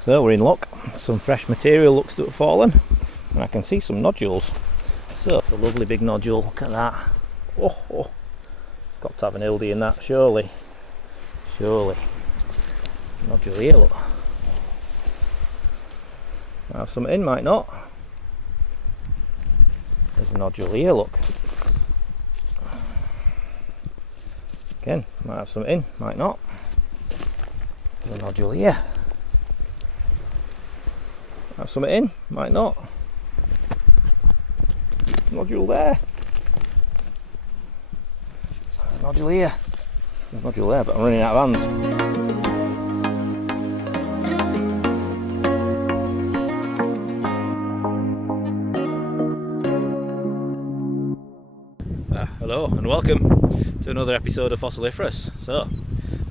So we're in luck. Some fresh material looks to have fallen, and I can see some nodules. So it's a lovely big nodule. Look at that. Oh, it's got to have an ildy in that, surely. Surely. Nodule here, look. Might have something in, might not. There's a nodule here, look. Again, might have something in, might not. There's a nodule here. Have something in, might not. There's a nodule there. There's a nodule here. There's a nodule there, but I'm running out of hands. Hello and welcome to another episode of Fossiliferous. So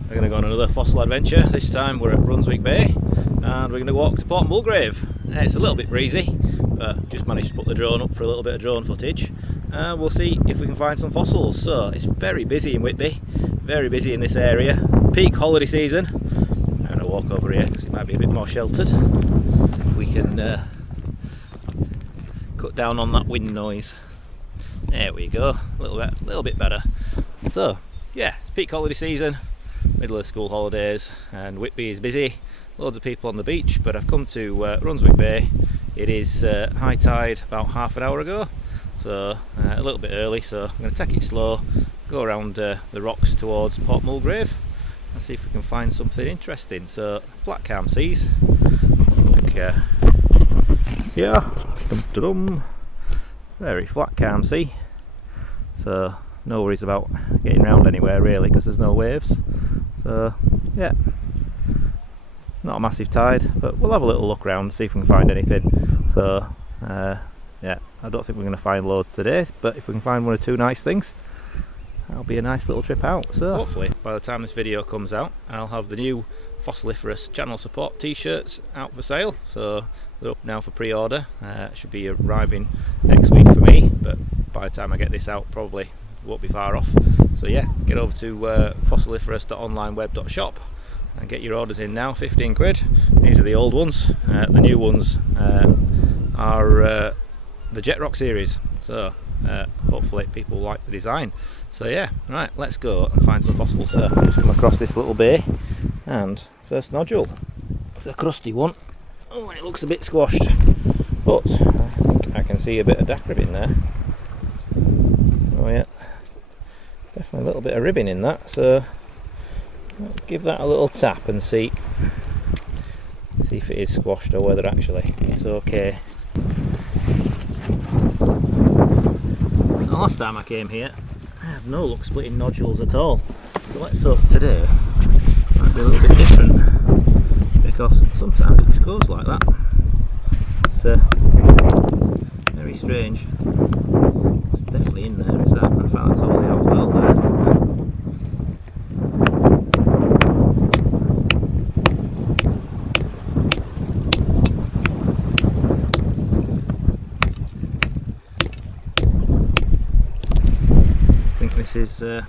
we're going to go on another fossil adventure. This time we're at Runswick Bay and we're going to walk to Port Mulgrave. It's a little bit breezy, but just managed to put the drone up for a little bit of drone footage. We'll see if we can find some fossils. So it's very busy in Whitby, very busy in this area. Peak holiday season. I'm going to walk over here because it might be a bit more sheltered. See if we can cut down on that wind noise. There we go, a little bit better. So yeah, it's peak holiday season, middle of school holidays, and Whitby is busy. Loads of people on the beach, but I've come to Runswick Bay. It is high tide about half an hour ago, so a little bit early, so I'm going to take it slow, go around the rocks towards Port Mulgrave and see if we can find something interesting. So flat calm seas. Let's have a look here. Yeah, very flat calm sea, so no worries about getting round anywhere really because there's no waves. So yeah, not a massive tide, but we'll have a little look around, see if we can find anything. So yeah, I don't think we're going to find loads today, but if we can find one or two nice things, that'll be a nice little trip out. So hopefully by the time this video comes out, I'll have the new Fossiliferous channel support t-shirts out for sale. So they're up now for pre-order. Should be arriving next week for me, but by the time I get this out probably won't be far off. So yeah, get over to fossiliferous.onlineweb.shop and get your orders in now. 15 quid. These are the old ones. The new ones are the Jet Rock series, so hopefully people like the design. So yeah, right, let's go and find some fossils. So just come across this little bay, and first nodule. It's a crusty one. Oh, and it looks a bit squashed, but I think I can see a bit of dac ribbon there. Oh yeah, definitely a little bit of ribbon in that, so I'll give that a little tap and see if it is squashed or whether actually it's okay. The last time I came here I had no luck splitting nodules at all, so let's hope today might be a little bit different, because sometimes it just goes like that. It's very strange. It's definitely in there, is that? In fact, that's all the out well there. I think this is yeah,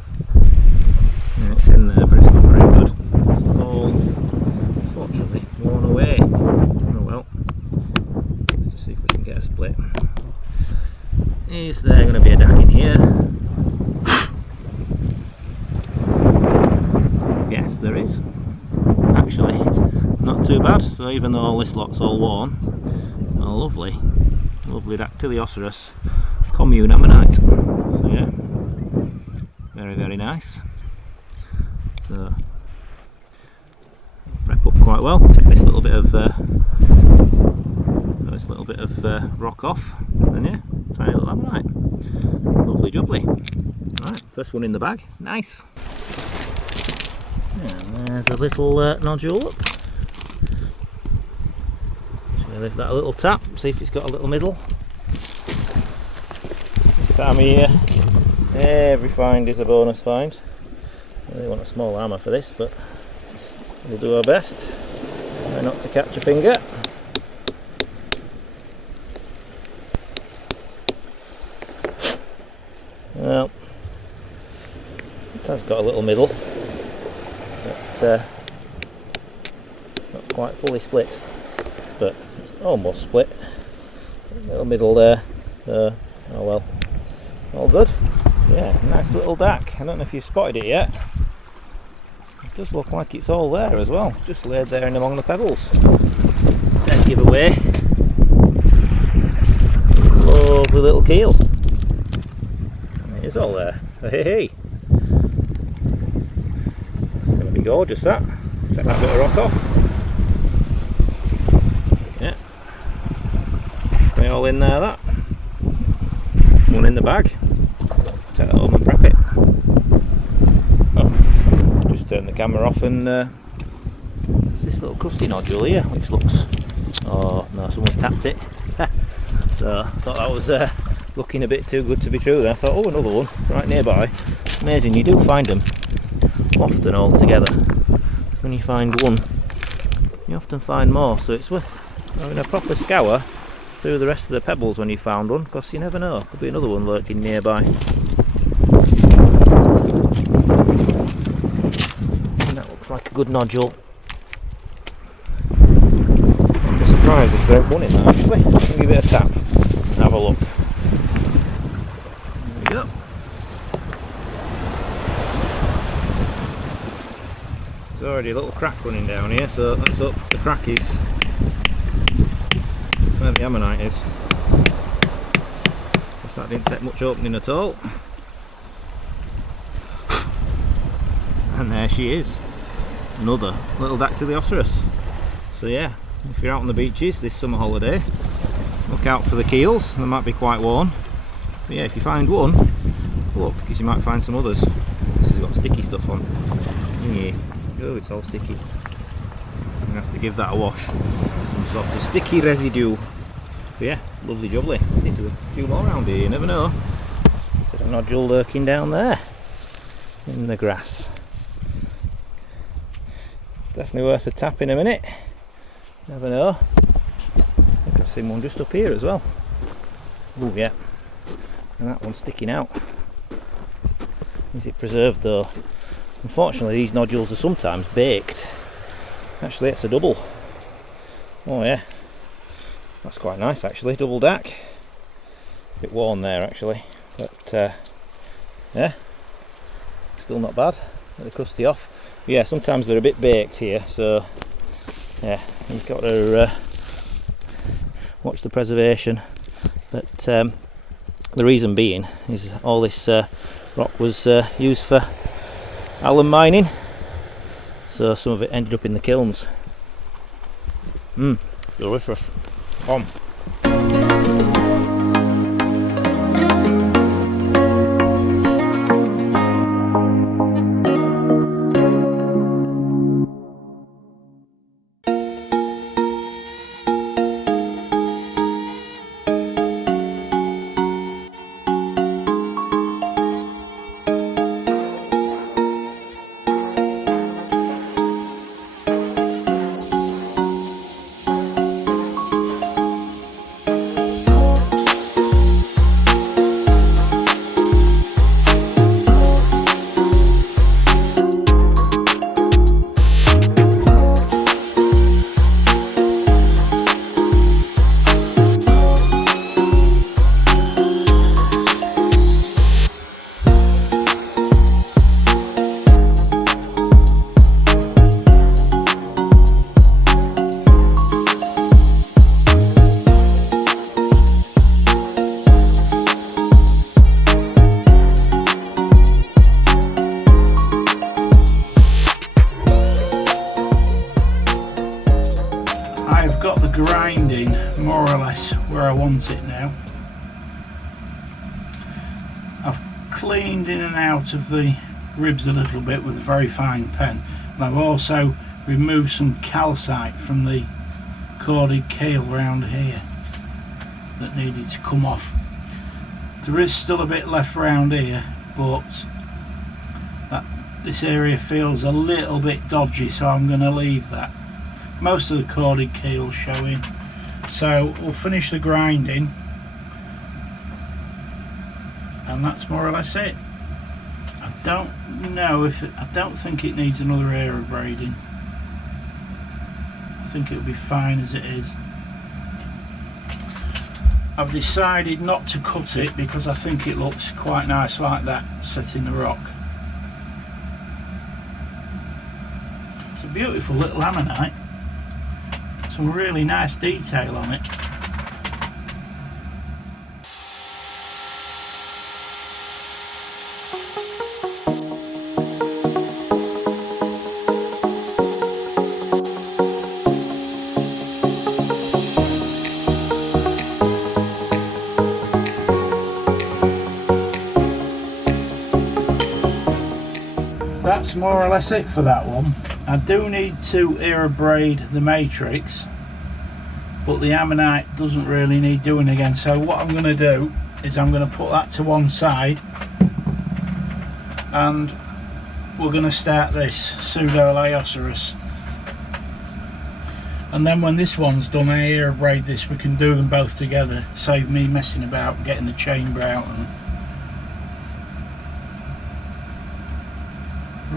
it's in there, but it's not very good. It's all unfortunately worn away. Oh well, let's just see if we can get a split. Is there going to be a dac in here? Yes, there is. Actually, not too bad. So even though this lot's all worn, a lovely Dactylioceras commune ammonite. So yeah, very nice. So prep up quite well. Take this little bit of rock off, and yeah, tiny little ammonite. Lovely jubbly. Right, first one in the bag. Nice. And there's a little nodule. Look. Just going to give that a little tap, see if it's got a little middle. This time of year, every find is a bonus find. I really want a small hammer for this, but we'll do our best. Try not to catch a finger. Well, it has got a little middle, but it's not quite fully split, but almost split. Little middle there, so oh well, all good. Yeah, nice little dac. I don't know if you've spotted it yet. It does look like it's all there as well, just laid there in among the pebbles. Then give away. Lovely little keel. And it is all there. Hey, hey. That's going to be gorgeous, that. Take that bit of rock off. Yeah. Put it all in there, that. One in the bag. Take that home and prep it. Oh, just turn the camera off and there's this little crusty nodule here which looks, oh no, someone's tapped it. So I thought that was looking a bit too good to be true then. I thought, oh, another one right nearby. Amazing, you do find them often all together. When you find one, you often find more, so it's worth having a proper scour through the rest of the pebbles when you found one, because you never know, could be another one lurking nearby. And that looks like a good nodule. I'm surprised if there ain't one in that actually. I'll give it a tap and have a look. There we go. There's already a little crack running down here, so let's hope the crack is where the ammonite is. Guess that didn't take much opening at all. And there she is, another little Dactylioceras. So yeah, if you're out on the beaches this summer holiday, look out for the keels, they might be quite worn. But yeah, if you find one, look, because you might find some others. This has got sticky stuff on. Yeah. Oh, it's all sticky. I'm going to have to give that a wash. Some sort of sticky residue. But yeah, lovely jubbly. See if there's a few more around here, you never know. There's a nodule lurking down there in the grass. Definitely worth a tap in a minute. Never know. I think I've seen one just up here as well. Oh yeah. And that one's sticking out. Is it preserved though? Unfortunately these nodules are sometimes baked. Actually it's a double. Oh yeah, that's quite nice actually, double dac. A bit worn there actually, but yeah, still not bad. Let the crusty off. But yeah, sometimes they're a bit baked here, so yeah, you've got to watch the preservation. But the reason being is all this rock was used for alum mining, so some of it ended up in the kilns. Delicious. Grinding more or less where I want it now. I've cleaned in and out of the ribs a little bit with a very fine pen, and I've also removed some calcite from the corded keel round here that needed to come off. There is still a bit left round here, but this area feels a little bit dodgy, so I'm going to leave that. Most of the corded keel's showing, so we'll finish the grinding and that's more or less it. I don't know if I don't think it needs another aerobraiding. I think it'll be fine as it is. I've decided not to cut it because I think it looks quite nice like that set in the rock. It's a beautiful little ammonite. Some really nice detail on it. That's more or less it for that one. I do need to aerobraid the matrix, but the ammonite doesn't really need doing again. So what I'm going to do is I'm going to put that to one side, and we're going to start this Pseudolioceras. And then when this one's done, I aerobraid this, we can do them both together, save me messing about getting the chamber out. And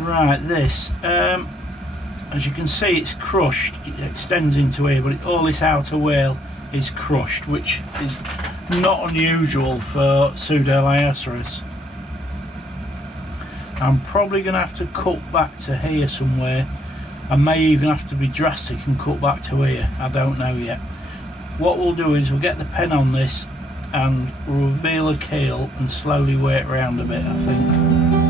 right, this, as you can see, it's crushed. It extends into here, but all this outer whale is crushed, which is not unusual for Pseudolioceras. I'm probably going to have to cut back to here somewhere. I may even have to be drastic and cut back to here. I don't know yet. What we'll do is we'll get the pen on this and we'll reveal a keel and slowly work around a bit, I think.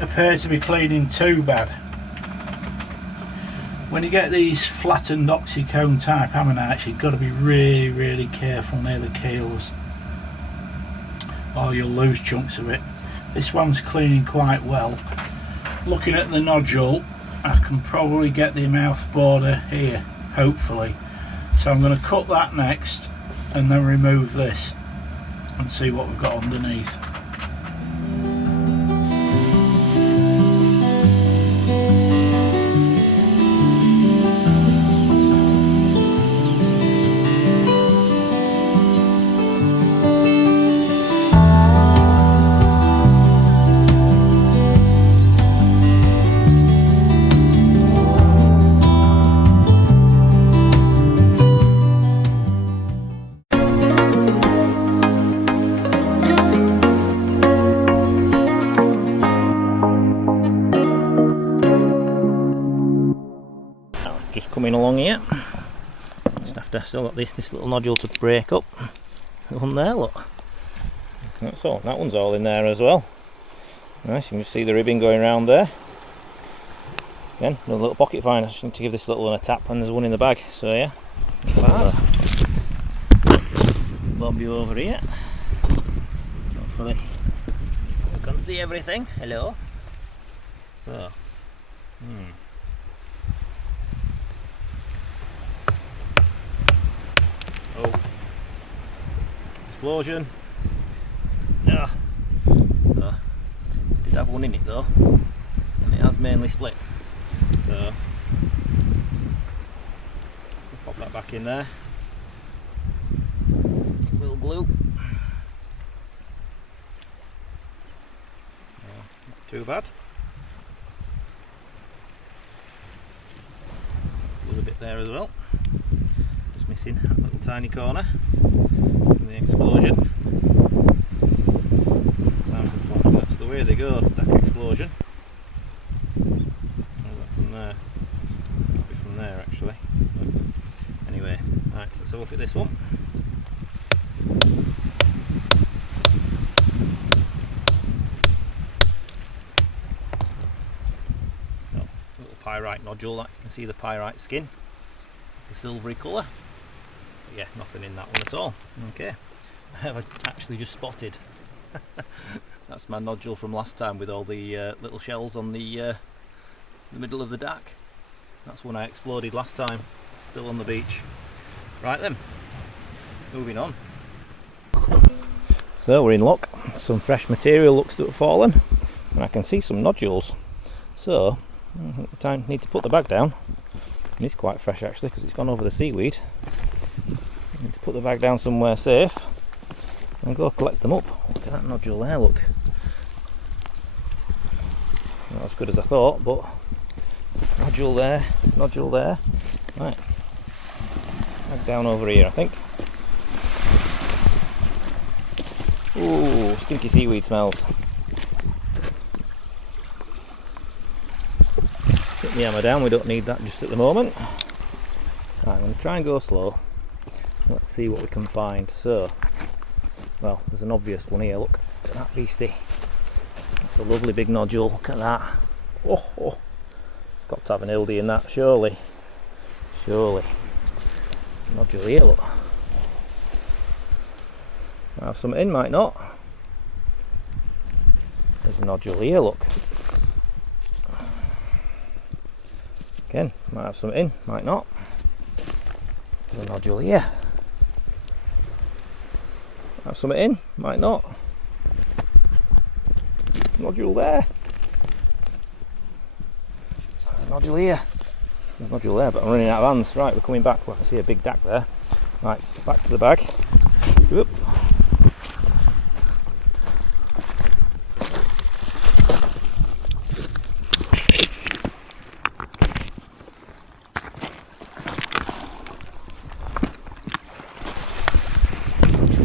Appear to be cleaning too bad. When you get these flattened oxycone type ammonites, you've got to be really careful near the keels, or you'll lose chunks of it. This one's cleaning quite well. Looking at the nodule, I can probably get the mouth border here, hopefully. So I'm going to cut that next and then remove this and see what we've got underneath. Coming along here, just have to still got this little nodule to break up. On there, look. That's all. That one's all in there as well. Nice. You can just see the ribbing going around there. Again, another little pocket find. I just need to give this little one a tap, and there's one in the bag. So yeah, bob you over here. Hopefully you can see everything. Hello. So. Oh, explosion. Yeah. Did have one in it though, and it has mainly split. So pop that back in there. Little glue. Not too bad. There's a little bit there as well. Missing that little tiny corner from the explosion. Sometimes unfortunately that's the way they go, Dac explosion. From there. Might be from there actually. But anyway, right, let's have a look at this one. Oh, little pyrite nodule, that you can see the pyrite skin, the silvery colour. Yeah, nothing in that one at all. Okay, have actually just spotted. That's my nodule from last time with all the little shells on the middle of the DAC. That's one I exploded last time, still on the beach. Right then, moving on. So we're in luck, some fresh material looks to have fallen, and I can see some nodules. So, I think I need to put the bag down. And it's quite fresh actually because it's gone over the seaweed. I need to put the bag down somewhere safe and go collect them up. Look at that nodule there, look. Not as good as I thought, but nodule there, nodule there. Right, bag down over here I think. Ooh, stinky seaweed smells. Put the hammer down, we don't need that just at the moment. Right, I'm going to try and go slow. Let's see what we can find. So, well, there's an obvious one here, look at that beastie. That's a lovely big nodule, look at that. Oh, oh. It's got to have an ildy in that, surely. Surely. Nodule here, look. Might have something in, might not. There's a nodule here, look. Again, might have something in, might not. There's a nodule here. Might have something in, might not. There's a nodule there. There's a nodule here. There's a nodule there, but I'm running out of hands. Right, we're coming back. Well, I can see a big DAC there. Right, back to the bag. Whoop.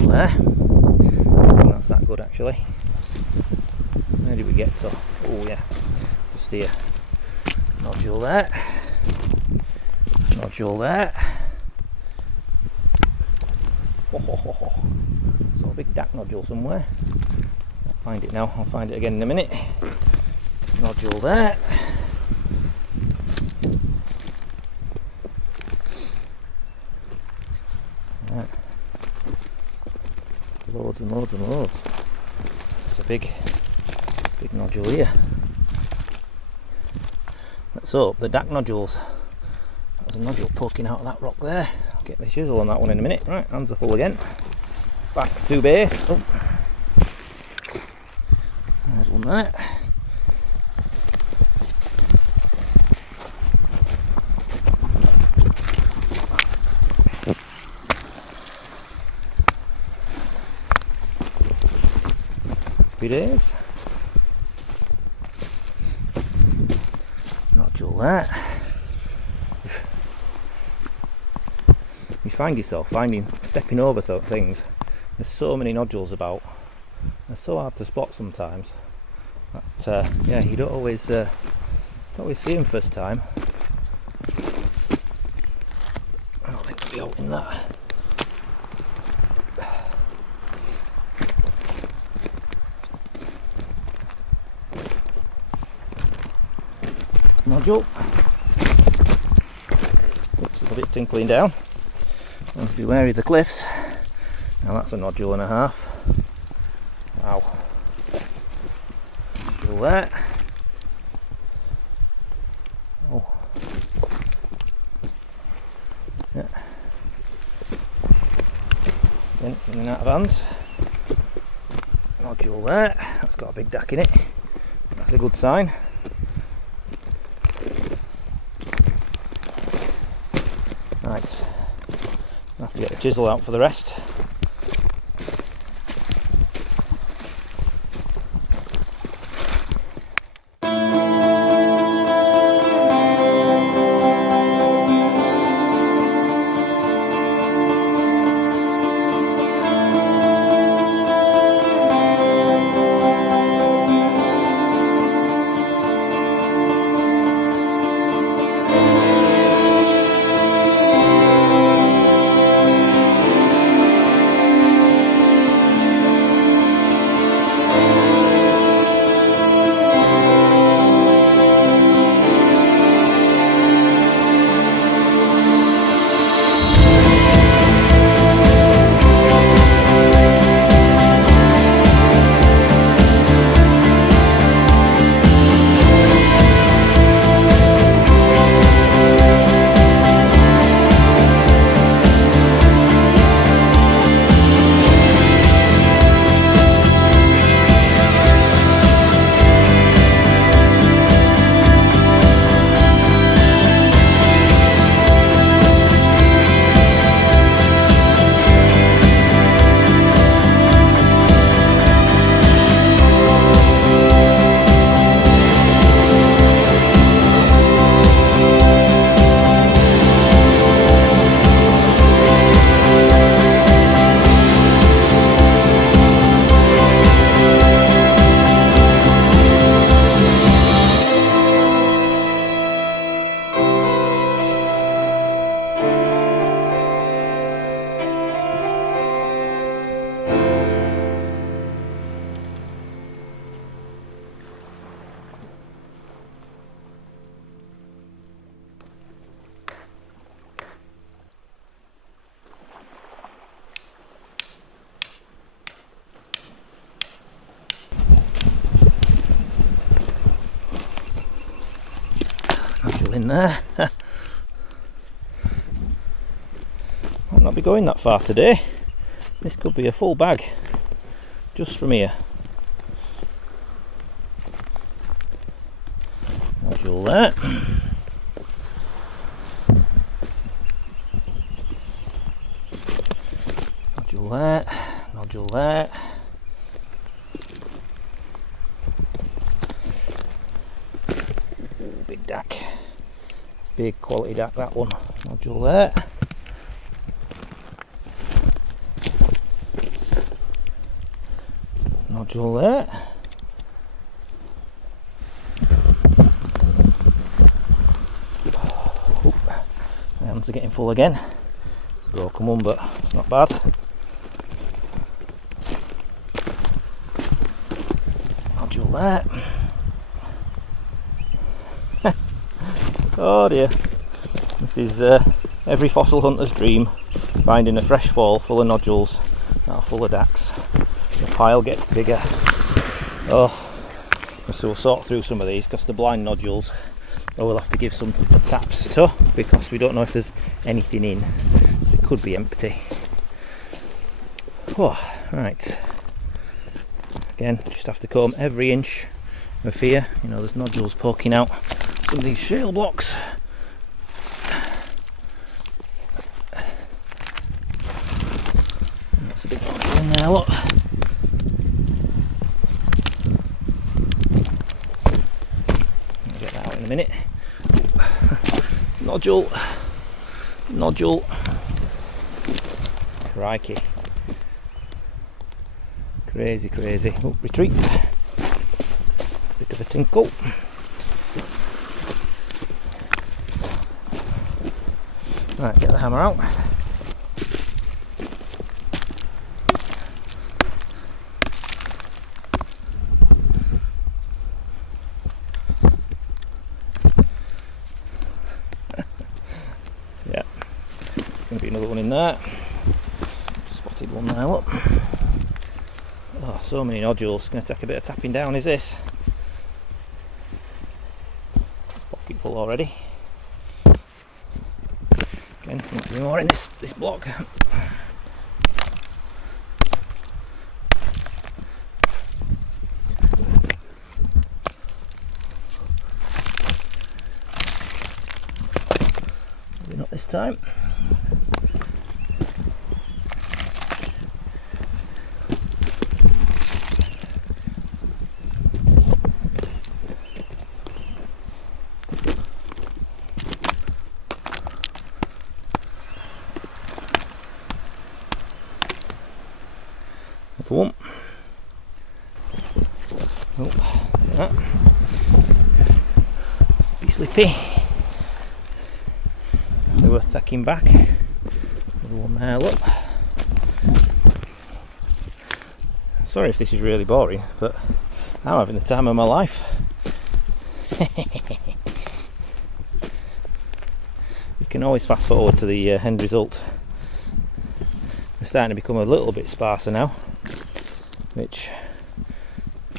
There. That's that good actually. Where did we get to? Oh yeah, just here. Nodule there. Nodule there. So a big DAC nodule somewhere. I'll find it now. I'll find it again in a minute. Nodule there. Right. Loads and loads and loads. It's a big nodule here. Let's hope the DAC nodules. There's a nodule poking out of that rock there. I'll get my chisel on that one in a minute. Right, hands are full again. Back to base. Oh. There's one there. Happy days. Nodule there. You find yourself stepping over things. There's so many nodules about. They're so hard to spot sometimes. But yeah, you don't always see them first time. I don't think they'll be out in that. Nodule. Oops, a bit tinkling down. Must be wary of the cliffs. Now that's a nodule and a half. Wow. Nodule there. Oh. Yeah. Again, running out of hands. Nodule there. That's got a big DAC in it. That's a good sign. Right, I have to get the chisel out for the rest. in there. Might not be going that far today. This could be a full bag just from here. Nodule there. Nodule there. Nodule there. Ooh, big dac. Big quality dac, that one. Nodule there. Nodule there. Oh, my hands are getting full again. It's a broken one, but it's not bad. Nodule there. Oh dear. This is every fossil hunter's dream, finding a fresh fall full of nodules that are full of dacs. The pile gets bigger. Oh, so we'll sort through some of these because they're blind nodules, or we'll have to give some taps to, because we don't know if there's anything in. It could be empty. Oh, right. Again, just have to comb every inch of here. You know, there's nodules poking out of these shale blocks. That's a big nodule in there, look. In a minute. Nodule. Nodule. Crikey. Crazy, crazy. Oh, retreat. Bit of a tinkle. Right, get the hammer out. Going to be another one in there. Spotted one there, look. Oh, so many nodules. Going to take a bit of tapping down, is this? Pocket full already. Again, not to be more in this block. Maybe not this time. One. Oh, that. Be slippy. They're worth taking back. Another one there, look. Sorry if this is really boring, but I'm having the time of my life. You can always fast forward to the end result. They're starting to become a little bit sparser now, which,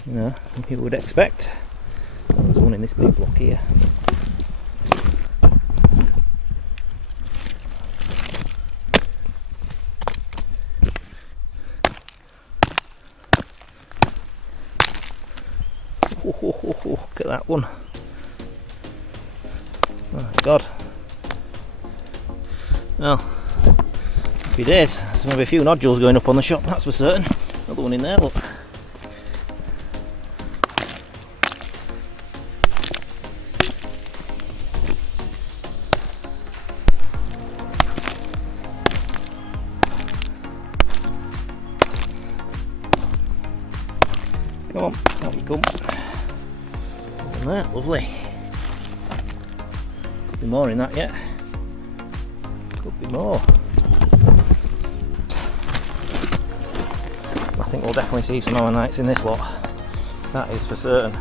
you know, you would expect. There's one in this big block here. Look at that one. Oh my god. Well, happy days. There's going to be a few nodules going up on the shop, that's for certain. Another one in there, look. Come on, out you come. And there, lovely. Could be more in that yet. Could be more. I think we'll definitely see some ammonites in this lot. That is for certain.